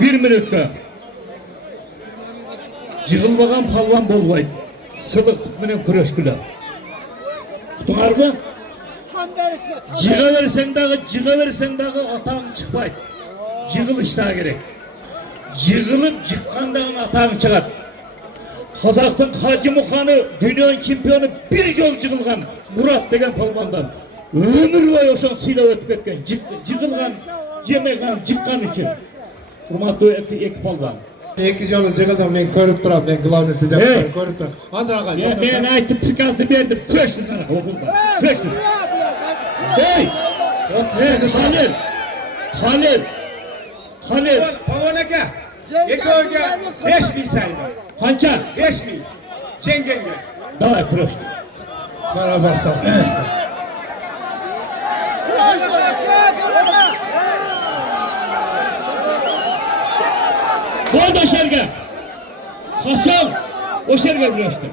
1 minutga. Jığılmagan palvan bolbaydı. Sılıqtık menen kurashkula. Tutar mı? Jığa versen dağı atağın çıkmaydı. Jığıl iştah gerek. Jığılıp jıqqandağın atağın çıkar. Qazaktın Hacı Muxanı dünyanın çempionu bir yol jığılgan Murat degen palvandan. Ömür boyu oşan sıyla ötüp etken. Jığılgan, yemeğen, jıqqan için. Hurmatlı iki palvan. İki yolu jığıldan men körüp turam, men glавный судья körüp turam. Hazır ağa. Men aytып prikazды berdim, köçtüm ana okulda. Köçtüm. Hey! Halil. Palvan aka. Ekoga 5 ming saydı. Qancha? 5 ming. Jengenge. Davay kurashdi. Beraber sağ. Bo'ldi o'sherga. Hasan o'sherga kurashdi.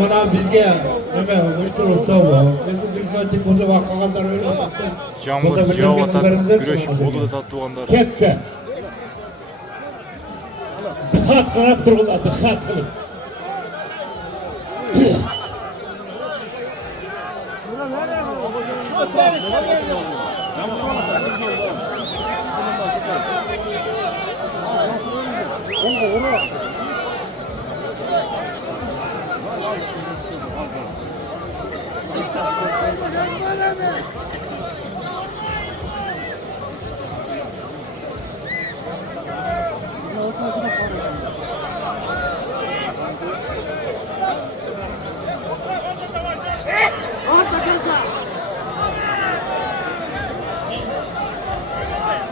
Mana bizge neme uyuşturup bu. Bizde bir saatlik bize vakıgazlar öyle taktı. Yağmur yağıp güreş oldu da tatlıganlar. Ketdi. Dixat qilib turg'ular, dixat qilib.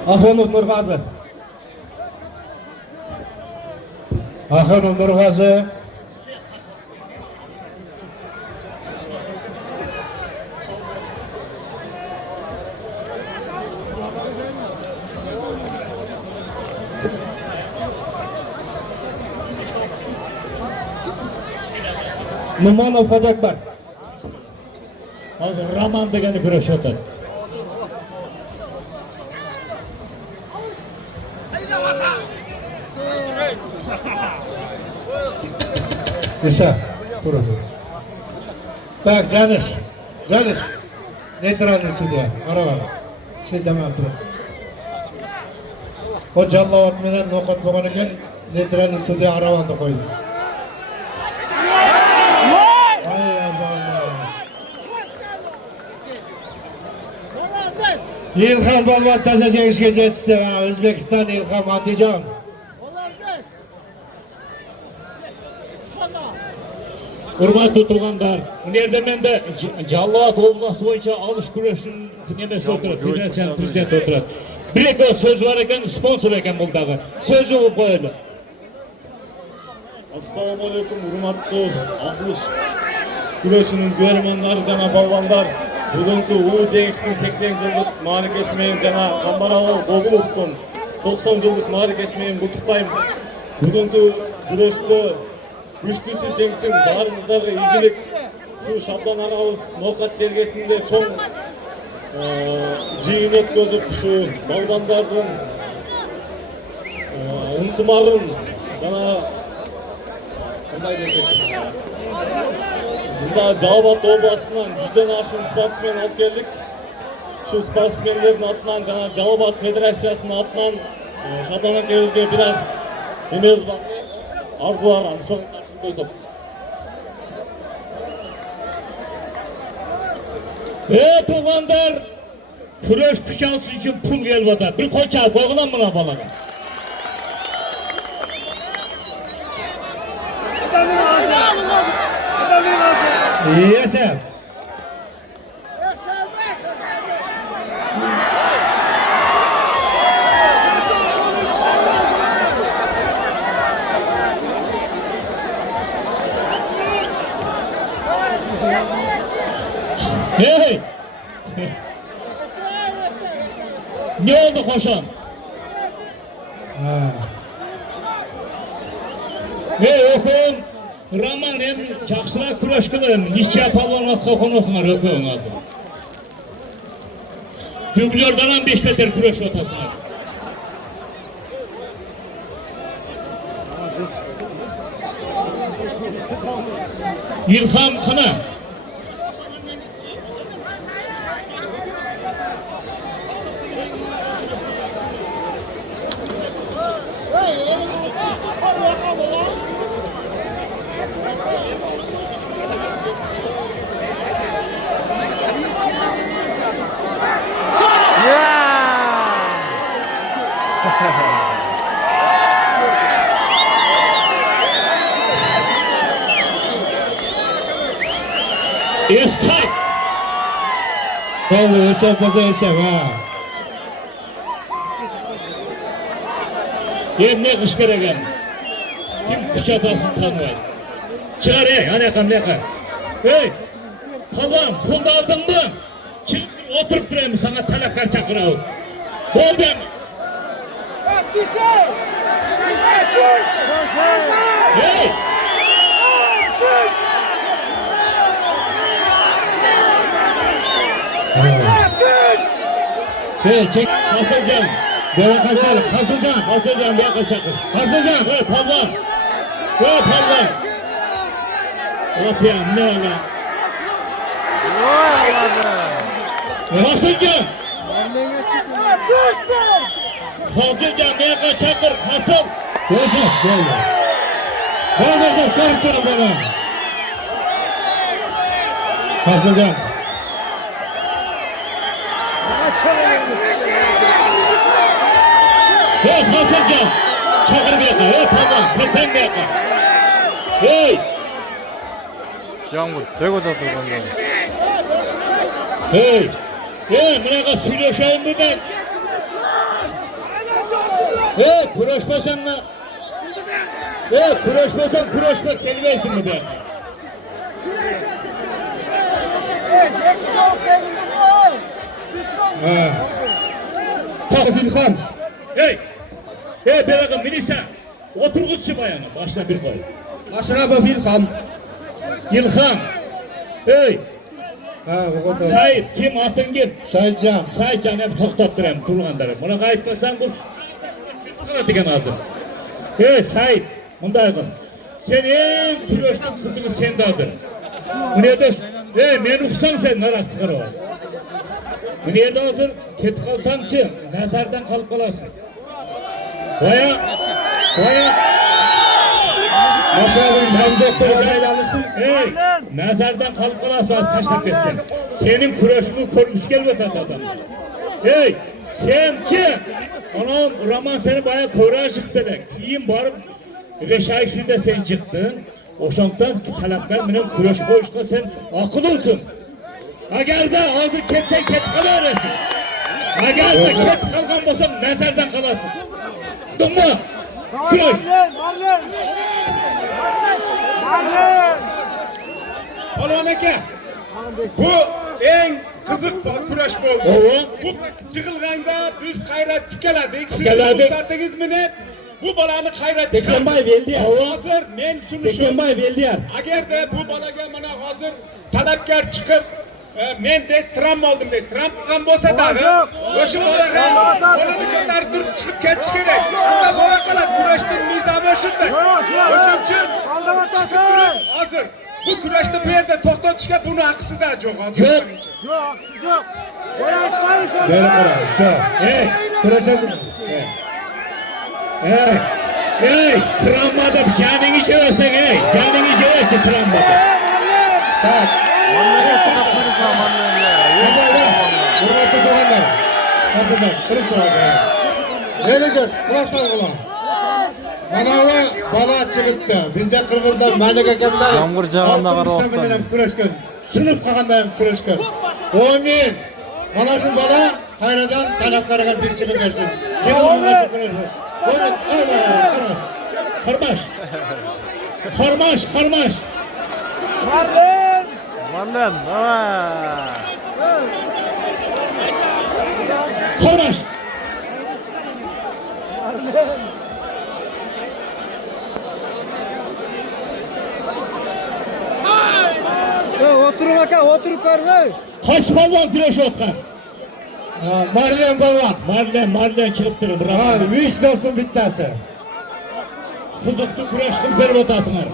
Axonov Nurg'azi. Axonov Nurg'azi. Numanov Hojakbar. Hozir Roman degani kurashyapti. İsa. Durun. Tak Caniş. Neytralni sudya. Ara var. Siz demem durun. O Jallavat menen noqot bo'lgan ekan, neytralni sudya aravandı qo'ydi. İlham Balvat taza jengishga yetishdi. O'zbekiston İlham Andijon. Hurmatli tuğanlar, bu yerda menda Jallobat oblasi bo'yicha olish kurashini nemasi o'tiradi, federatsiya prezidenti o'tiradi. Bir söz var ekan, sponsor ekan buldagi. So'zni o'qib qo'yadi. Assalomu alaykum, hurmatli Aqlish kurashinin ko'rmanlari jana balvanlar. Bugungi Ulug' Jengishning 80 yillik ma'rakasi bilan jana Qambarovul Qo'bulovning 90 yillik ma'rakasi bilan qutlaqlayman. Bugungi kurashda güçlüsü jengsin barımızlarga iyilik. Şu Şabdan ağabeyimiz Nokat Çergesinde çoğ жиын өткізіп, şu балбандардың ынтымағын жана қандай десек, біз Жалбат областынан 100-ден ашын спортсмен алып келдік. Şu спортсмендердің атынан жана Жалбат федерациясының атынан Шабдан акебизге biraz эмебиз бар. Арзулар ошоны каршы көзөп. Tuğanlar, kuröş kuşansı için pul gelmedi. Bir koça koyulan buna balaga. Yaşa. Hey! Ne oldu koşan? Ha. Hey okuyun. Raman hem çakşıra kuraş kılın. Nişçe palvan atka konusunlar okuyun azı. Düblörden 5 metre kuraş otasına. İlham Kına. Esay. Oldu, hesap olsa hesap ha. Hem ne kış gereken. Kim kuş atasını tanımayın. Çıkar ey, anekam ne kar. Hey, kalan, pulda aldın mı? Çık, oturup durayım sana talepkar çakırağız. Bol ben. Hey! Hey çek. Kasılcan. Berakat gel. Kasılcan. Kasılcan, bir akıl çakır. Kasılcan. Hey, palvan. Hey, palvan. Atayım, ne ala? Kasılcan. Kasılcan, bir akıl çakır. Kasıl. Hesap böyle. Oldu hesap. Korktuğum bana. Kasılcan. Hey, Kasılcan. Çakır bir akıl. Hey, palvan. Kesen bir akıl. Hey. Жаңбыр төгө жатырганда. Hey. Hey, mınaqa söyleşeyim mi ben? Hey, kuraşmasan mı? Hey, kuraşmasan kuraşma kelibeysin mi ben? Ha. Tak İlhan. Hey. Hey, beraber minisa. Otur kız şu bayanı. Başla bir koy. Başına bak İlhan. İlhan. Hey. Ha, bu kadar. Sait, kim atın kim? Saycan. Saycan hep toktaptırayım, turgandarım. Buna kayıtmasan bu. Sana diken ağzım. Hey Sait, bunday kıl. Sen en küröştün kızını sen de hazır. Bu nerede? Hey, men uksam sen narat kırı var. Bu nerede hazır? Ketip kalsam ki, nazardan kalıp kalasın. Baya. Maşallah hamcak böyle yanlıştı. Hey, nazardan kalıp kalasın az taşlar geçsen. Senin küröşünü kormuş gelmedi adam. Hey, sen ki? Anam, Raman seni baya koyrağa çıktı da. Kiyim barıp, reşayişinde sen çıktın. Oşamdan talaklar menen küröş koyuşta sen akıl olsun. Agar da hazır ketsen ket kalıveresin. Agar da ket kalkan bolsam nazardan kalasın. Duydun mu? Küröş. Polvon aka, bu eng qiziq kurash bo'ldi. Ova. Bu yig'ilganda biz qayrat tikaladik. Siz Tikaladik. ruxsatdingiz meni bu balani qayrat Tekşenbay chiqardik. Veldiyar. Hozir men sunishim. Tekşenbay Veldiyar. Agarda bu balaga mana hozir talabkor chiqib men de Trump oldim deb Trump ham bo'lsa tag'i o'sha bolaga bolani ko'tarib turib chiqib ketish kerak. Hamda bola qoladi kurashning mizoni shunday. O'shuning uchun chiqib turib hozir bu kurashni bu yerda to'xtatishga buni haqsida yo'q. Yo'q. Beri kara. Şu. Hey, Kıraşasın. hey, travmada canını seversen hey, canını seversen travmada. Tak. Мамлеге чыгып турса мамлеге. Hadi hadi. Hürmetli doğanlar. Hazırlan. Kırıp duracak. Gelecek. Kıraşlar ulan. Manavı bala çıkıttı. Bizde Kırgızlar, Malik akemler. Yağmur jağında altın qarab işlemeden attan. hem küreşken. Sınıf kakanda hem küreşken. Omin. Mana şu bala hayradan talaplarına bir çıkıp gelsin. Çıkıp için küreşir. Omin. Allah. Kırmaz. Karmaş. Марлен, давай. Kavraş. Oturup aka, oturup görme. Kaç balvan güreş otkan? Marlen balvan. Marlen çıkıp durun. Ha, Bırak. 3 dostum bittasi. Fızıktı güreş kıl berip otasınlar.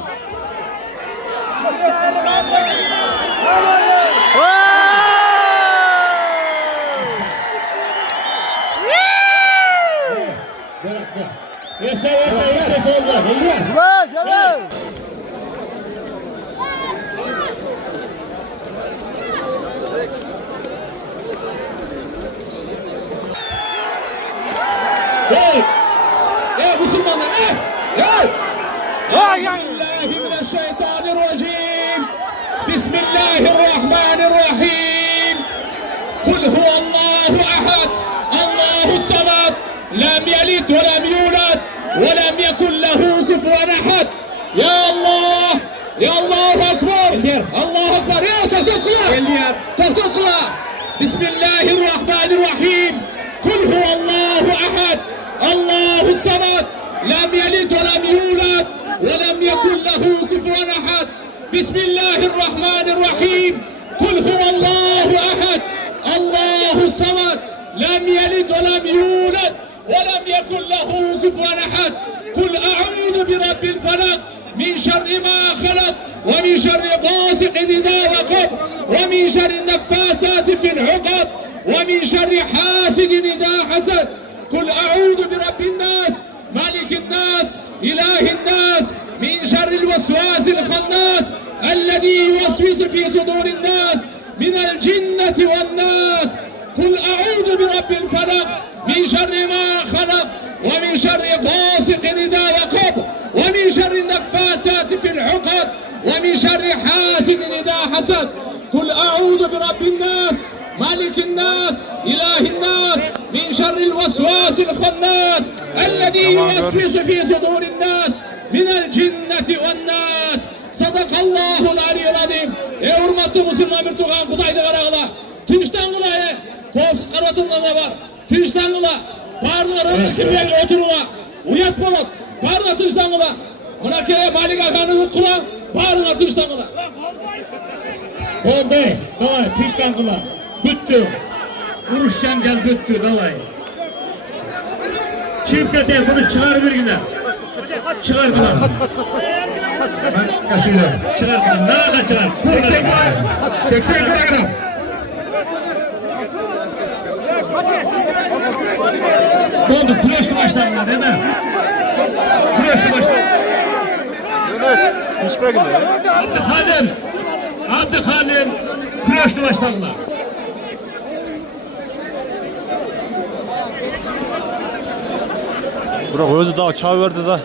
Yasa oldu. Oldular. Gel, gel. Hey Müslümanlar hey! Bismillahirrahmanirrahim. Bismillahirrahmanirrahim. Kul huvallahu ahad. Allahu samad. Lem yelid ve lem yulad ve lem yekun lehu kufuven ahad. Ya Allah! Ya Allahu Ekber! Allahu Ekber! Ya takdir kula! Bismillahirrahmanirrahim. Kul huvallahu ahad. Allahu samad. Lem yelid ve lem yulad ve lem yekun lehu kufuven ahad. Bismillahirrahmanirrahim. Kul huvallahu ahad. Allahu samad. Lem yelid ve lem yulad ve lem yekun lehu kufuven ahad. Kul a'udhu bi rabbil felak min şerri ma halak ve min şerri gasiqin idâ vakab ve min şerri neffâthâti fil ukad ve min şerri hasidin idâ hasad. Kul a'udhu bi rabbin nas malikin nas ilahin nas min şerril vesvasil hannas ellezî yuvesvisu fî sudûrin nas minel cinneti ven nas. Kul a'udhu bi rabbil felak min şerri ma halak ve min şerri gasiqin idâ vakab ve min şerri neffâthâti fil ukad ve min şerri hasidin idâ hasad. Kul a'udhu bi rabbin nas malikin nas ilahin nas min şerril vesvasil hannas ellezî yuvesvisu fî sudûrin nas minel cinneti ven nas. Sadakallahul aliyyul azim. Ey hurmatlı Müslüman bir tuğan Kudaydı Karagıla. Tinçten kula ye. Kovsuz karvatımda da var. Tinçten kula. Bağırdılar öyle şimdiye oturula. Uyat bulut. Bağırdılar tinçten kula. Ona kere Malik Akan'ı kula. Bağırdılar tinçten kula. Oldu. Davay tinçten kula. Büttü. Vuruş janjal büttü. Davay. Çiftete bunu çıkar bir güne. Çıkar kula. Ben kaşıyla. Çıkar kula. Nereye çıkar? 80 kilogram. Oldu, güreşli başlandı değil mi? Güreşli başlandı. Abdülhalim, güreşli başlandı. Bırak özü daha çağ verdi da.